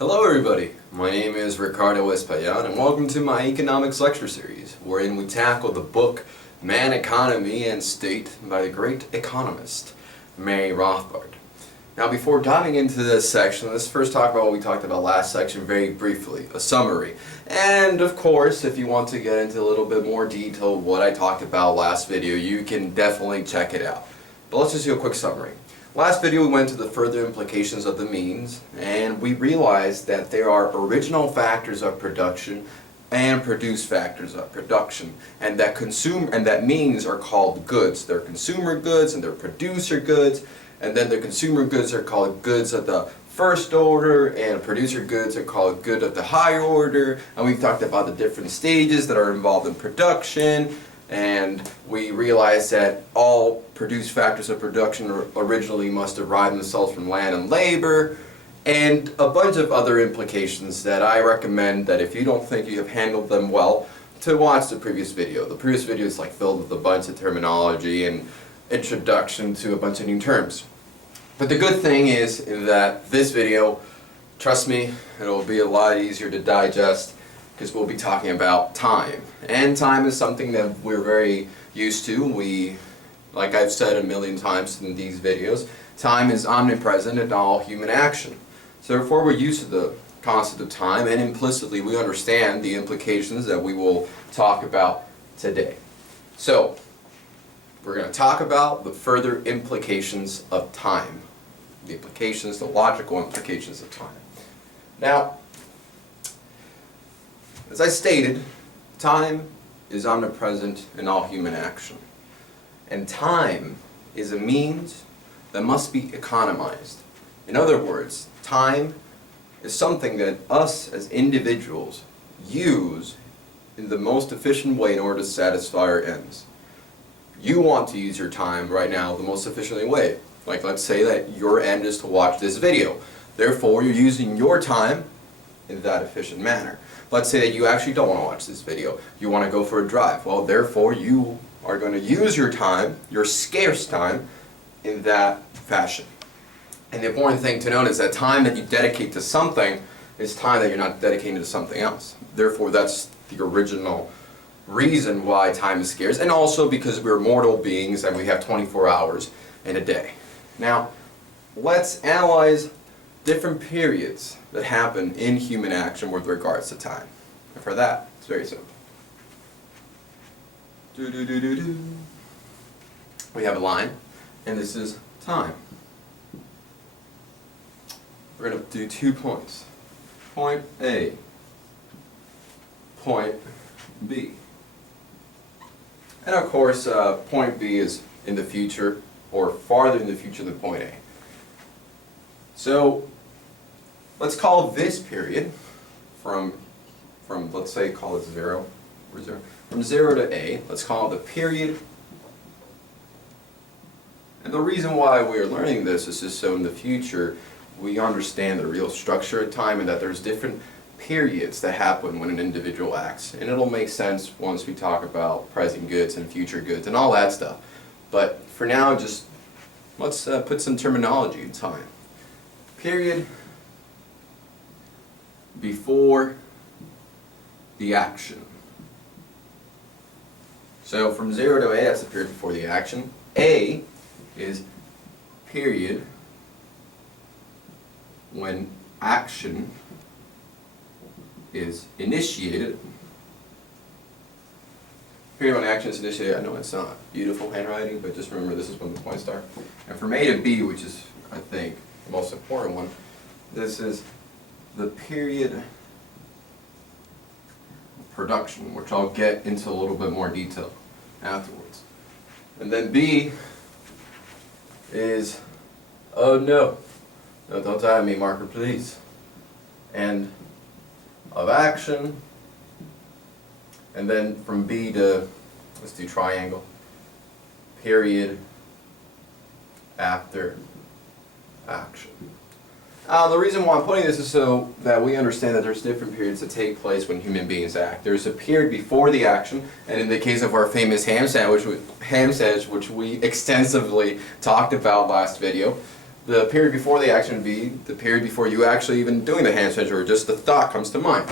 Hello everybody, my name is Ricardo Espaillat and welcome to my economics lecture series wherein we tackle the book Man, Economy and State by the great economist Mary Rothbard. Now before diving into this section, let's first talk about what we talked about last section very briefly, a summary. And of course, if you want to get into a little bit more detail of what I talked about last video, you can definitely check it out. But let's just do a quick summary. Last video we went to the further implications of the means, and we realized that there are original factors of production and produced factors of production, and that means are called goods. They're consumer goods and they're producer goods, and then the consumer goods are called goods of the first order, and producer goods are called good of the higher order. And we've talked about the different stages that are involved in production. And we realized that all produced factors of production originally must derive themselves from land and labor, and a bunch of other implications that I recommend that if you don't think you have handled them well, to watch the previous video. The previous video is like filled with a bunch of terminology and introduction to a bunch of new terms. But the good thing is that this video, trust me, it'll be a lot easier to digest, because we'll be talking about time. And time is something that we're very used to. Like I've said a million times in these videos, time is omnipresent in all human action. So therefore we're used to the concept of time, and implicitly we understand the implications that we will talk about today. So we're going to talk about the further implications of time. The logical implications of time. Now, as I stated, time is omnipresent in all human action. And time is a means that must be economized. In other words, time is something that us as individuals use in the most efficient way in order to satisfy our ends. You want to use your time right now the most efficient way. Like let's say that your end is to watch this video. Therefore, you're using your time in that efficient manner. Let's say that you actually don't want to watch this video. You want to go for a drive. Well, therefore, you are going to use your time, your scarce time, in that fashion. And the important thing to note is that time that you dedicate to something is time that you're not dedicating to something else. Therefore, that's the original reason why time is scarce. And also because we're mortal beings and we have 24 hours in a day. Now, let's analyze different periods that happen in human action with regards to time. And for that, it's very simple. We have a line, and this is time. We're going to do 2 points. Point A, point B. And of course, point B is in the future, or farther in the future than point A. So, let's call this period from let's say call it 0, from 0 to A, let's call it the period. And the reason why we are learning this is just so in the future we understand the real structure of time and that there's different periods that happen when an individual acts. And it'll make sense once we talk about present goods and future goods and all that stuff. But for now, just let's put some terminology in time. Period before the action. So from 0 to A, that's the period before the action. A is period when action is initiated. Period when action is initiated. I know it's not beautiful handwriting, but just remember this is when the points start. And from A to B, which is, I think, the most important one, this is the period of production, which I'll get into a little bit more detail afterwards. And then B is, oh no, don't tie me, marker please. End of action. And then from B to, let's do triangle, period after action. The reason why I'm putting this is so that we understand that there's different periods that take place when human beings act. There's a period before the action, and in the case of our famous ham sandwich, which we extensively talked about last video, The period before the action would be the period before you actually even doing the hand sandwich, or just the thought comes to mind.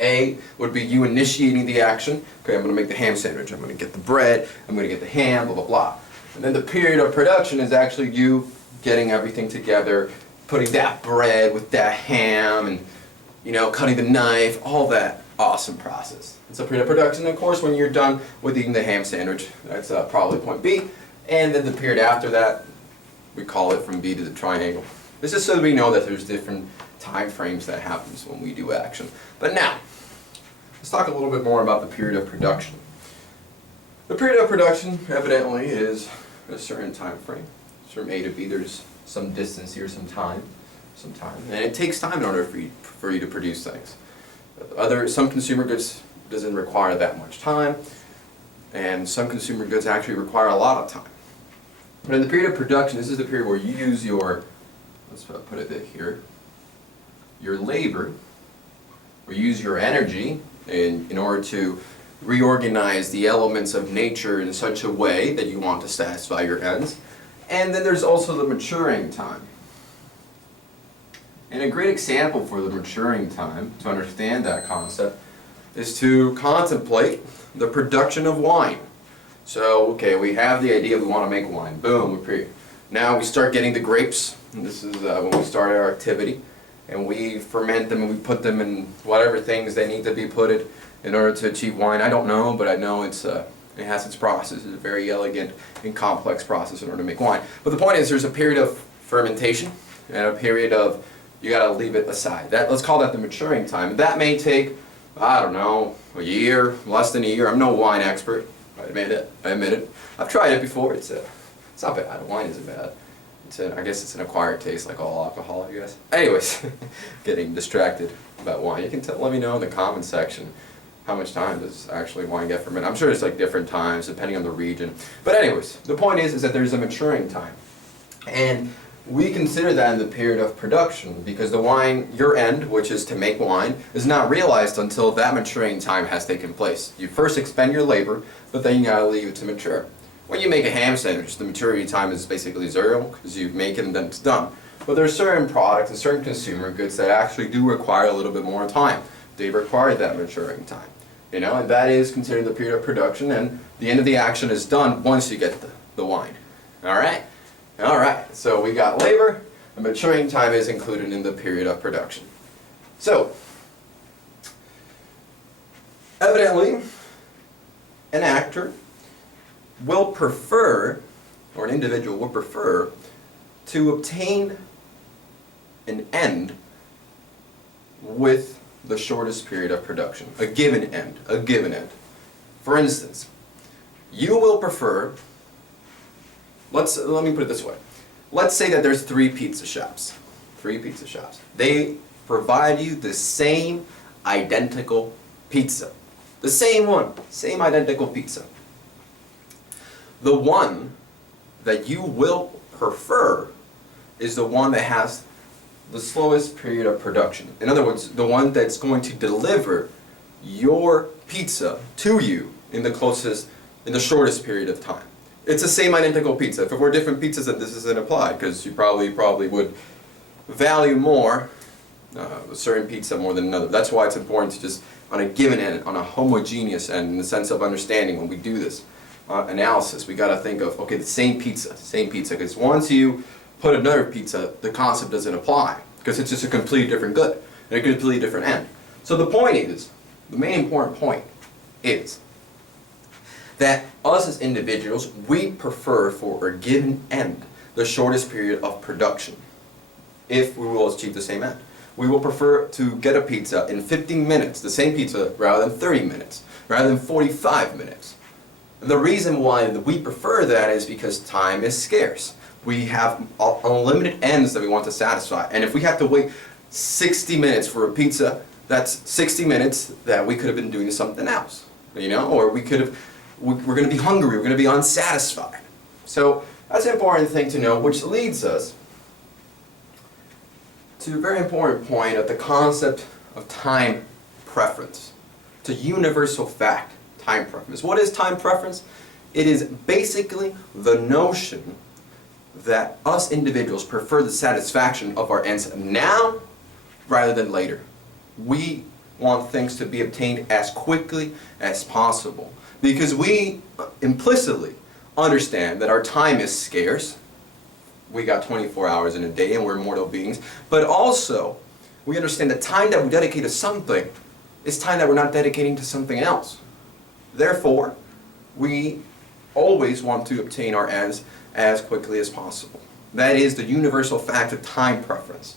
A would be you initiating the action. Okay, I'm going to make the ham sandwich. I'm going to get the bread. I'm going to get the ham, blah, blah, blah. And then the period of production is actually you getting everything together, putting that bread with that ham, and, you know, cutting the knife, all that awesome process. It's a period of production. And of course, when you're done with eating the ham sandwich, that's probably point B. And then the period after that, we call it from B to the triangle. This is so that we know that there's different time frames that happens when we do action. But now, let's talk a little bit more about the period of production. The period of production, evidently, is a certain time frame. From A to B, there's some distance here, some time. And it takes time in order for you to produce things. Some consumer goods doesn't require that much time, and some consumer goods actually require a lot of time. But in the period of production, this is the period where you use your, let's put it here, your labor, or use your energy in order to reorganize the elements of nature in such a way that you want to satisfy your ends. And then there's also the maturing time. And a great example for the maturing time, to understand that concept, is to contemplate the production of wine. So, okay, we have the idea we want to make wine. Boom, now we start getting the grapes. And this is when we start our activity. And we ferment them and we put them in whatever things they need to be put in order to achieve wine. I don't know, but I know it has its process. It's a very elegant and complex process in order to make wine. But the point is, there's a period of fermentation and a period of you got to leave it aside. Let's call that the maturing time. That may take, I don't know, a year, less than a year. I'm no wine expert. I admit it. I've tried it before. It's not bad. Wine isn't bad. I guess it's an acquired taste, like all alcohol, I guess. Anyways, getting distracted about wine. You can let me know in the comment section how much time does actually wine get fermented. I'm sure it's like different times depending on the region. But anyways, the point is that there's a maturing time. And we consider that in the period of production because the wine, your end, which is to make wine, is not realized until that maturing time has taken place. You first expend your labor, but then you gotta leave it to mature. When you make a ham sandwich, the maturity time is basically zero because you make it and then it's done. But there are certain products and certain consumer goods that actually do require a little bit more time. They require that maturing time. You know, and that is considered the period of production, and the end of the action is done once you get the wine. Alright? Alright, so we got labor, the maturing time is included in the period of production. So, evidently, an actor will prefer, or an individual will prefer, to obtain an end with the shortest period of production. A given end. For instance, you will prefer, let me put it this way. Let's say that there's three pizza shops. They provide you the same identical pizza. The same one. Same identical pizza. The one that you will prefer is the one that has the slowest period of production. In other words, the one that's going to deliver your pizza to you in the shortest period of time. It's the same identical pizza. If it were different pizzas, then this doesn't apply because you probably would value more a certain pizza more than another. That's why it's important to just, on a given end, on a homogeneous end, in the sense of understanding when we do this analysis, we got to think of, okay, the same pizza, because once you put another pizza, the concept doesn't apply because it's just a completely different good and a completely different end. So the point is, the main important point is that us as individuals, we prefer for a given end the shortest period of production if we will achieve the same end. We will prefer to get a pizza in 15 minutes, the same pizza, rather than 30 minutes, rather than 45 minutes. The reason why we prefer that is because time is scarce. We have unlimited ends that we want to satisfy. And if we have to wait 60 minutes for a pizza, that's 60 minutes that we could have been doing something else. You know, or we're going to be hungry, we're going to be unsatisfied. So that's an important thing to know, which leads us to a very important point of the concept of time preference. It's a universal fact, time preference. What is time preference? It is basically the notion that us individuals prefer the satisfaction of our ends now rather than later. We want things to be obtained as quickly as possible because we implicitly understand that our time is scarce. We got 24 hours in a day and we're mortal beings, but also we understand that time that we dedicate to something is time that we're not dedicating to something else. Therefore, we always want to obtain our ends as quickly as possible. That is the universal fact of time preference.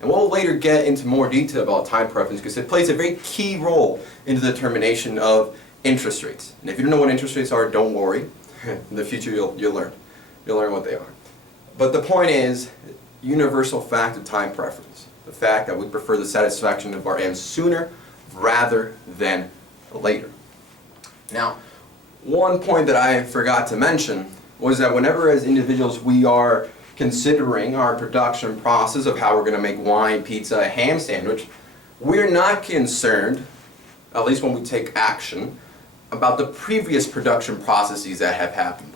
And we'll later get into more detail about time preference because it plays a very key role in the determination of interest rates. And if you don't know what interest rates are, don't worry. In the future you'll learn. You'll learn what they are. But the point is, universal fact of time preference. The fact that we prefer the satisfaction of our ends sooner rather than later. Now, one point that I forgot to mention was that whenever as individuals we are considering our production process of how we're going to make wine, pizza, a ham sandwich, we're not concerned, at least when we take action, about the previous production processes that have happened.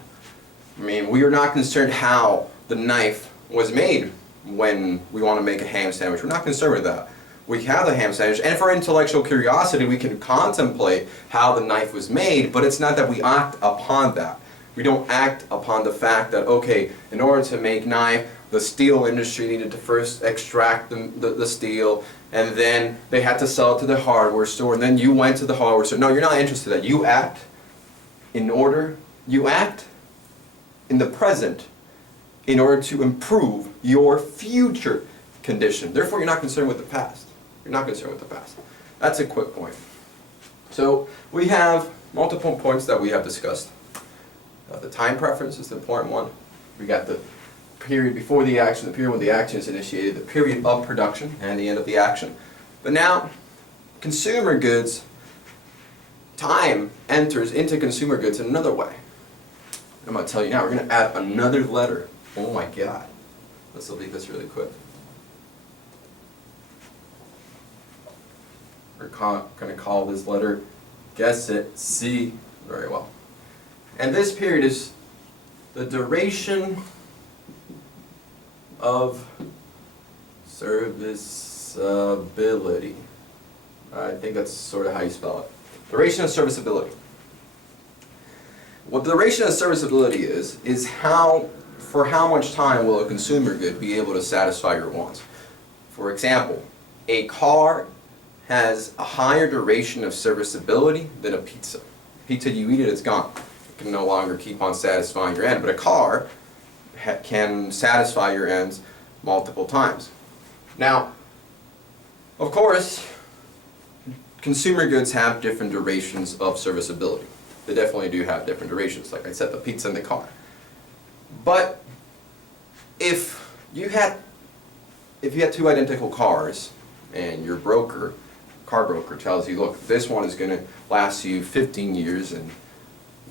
I mean, we are not concerned how the knife was made when we want to make a ham sandwich. We're not concerned with that. We have the ham sandwich, and for intellectual curiosity, we can contemplate how the knife was made, but it's not that we act upon that. We don't act upon the fact that, okay, in order to make knife, the steel industry needed to first extract the steel, and then they had to sell it to the hardware store, and then you went to the hardware store. No, you're not interested in that. You act in the present in order to improve your future condition. Therefore, you're not concerned with the past. You're not concerned with the past. That's a quick point. So we have multiple points that we have discussed. The time preference is the important one. We got the period before the action, the period when the action is initiated, the period of production, and the end of the action. But now, consumer goods, time enters into consumer goods in another way. I'm going to tell you now, we're going to add another letter. Oh my God. Let's delete this really quick. We're going to call this letter, guess it, C. Very well. And this period is the duration of serviceability. I think that's sort of how you spell it. Duration of serviceability. What the duration of serviceability is for how much time will a consumer good be able to satisfy your wants. For example, a car has a higher duration of serviceability than a pizza. Pizza, you eat it, it's gone. You can no longer keep on satisfying your end, but a car can satisfy your ends multiple times. Now, of course, consumer goods have different durations of serviceability. They definitely do have different durations, like I said, the pizza and the car. But if you had two identical cars and your car broker tells you, look, this one is going to last you 15 years and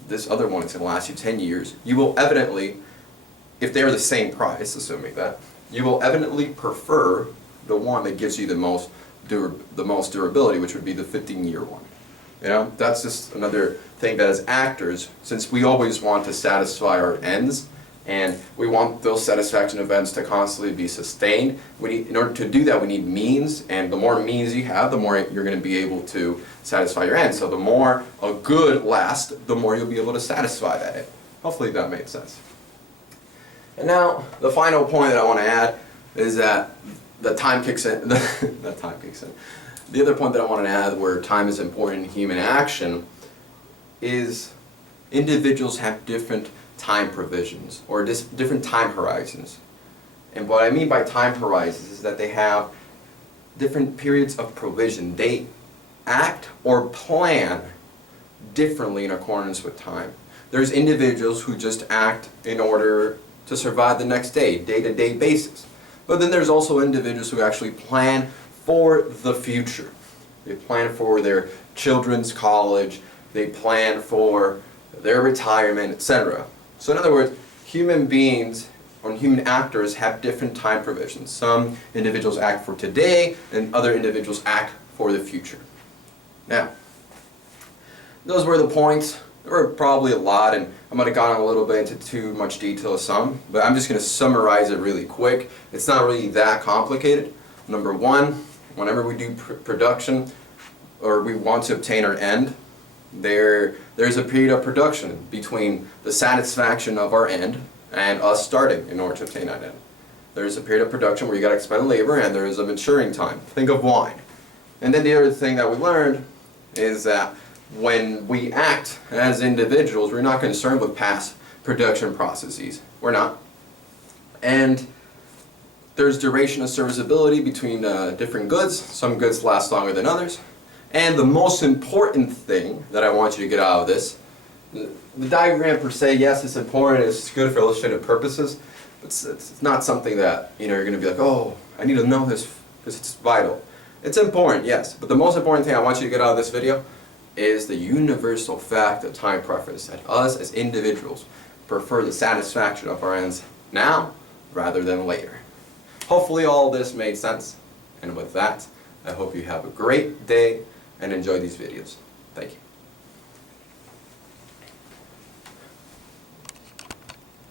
this other one is going to last you 10 years, you will evidently, if they're the same price, assuming that, you will evidently prefer the one that gives you the most durability, which would be the 15-year one. You know, that's just another thing that as actors, since we always want to satisfy our ends, and we want those satisfaction events to constantly be sustained, in order to do that, we need means, and the more means you have, the more you're going to be able to satisfy your ends. So the more a good lasts, the more you'll be able to satisfy that end. Hopefully that made sense. And now, the final point that I want to add is that the time kicks in. That time kicks in. The other point that I want to add where time is important in human action is individuals have different time provisions or different time horizons. And what I mean by time horizons is that they have different periods of provision. They act or plan differently in accordance with time. There's individuals who just act in order to survive the next day, day-to-day basis. But then there's also individuals who actually plan for the future. They plan for their children's college, they plan for their retirement, etc. So in other words, human beings or human actors have different time provisions. Some individuals act for today and other individuals act for the future. Now, those were the points There were probably a lot, and I might have gone a little bit into too much detail of some, but I'm just going to summarize it really quick. It's not really that complicated. Number one, whenever we do production, or we want to obtain our end, there's a period of production between the satisfaction of our end and us starting in order to obtain that end. There's a period of production where you got to expend labor, and there is a maturing time. Think of wine. And then the other thing that we learned is that when we act as individuals, we're not concerned with past production processes. We're not. And there's duration of serviceability between different goods. Some goods last longer than others. And the most important thing that I want you to get out of this, the diagram per se, yes, it's important, it's good for illustrative purposes, but it's not something that you're going to be like, oh, I need to know this because it's vital. It's important, yes, but the most important thing I want you to get out of this video is the universal fact of time preference, that us as individuals prefer the satisfaction of our ends now rather than later. Hopefully all this made sense, and with that, I hope you have a great day and enjoy these videos. Thank you.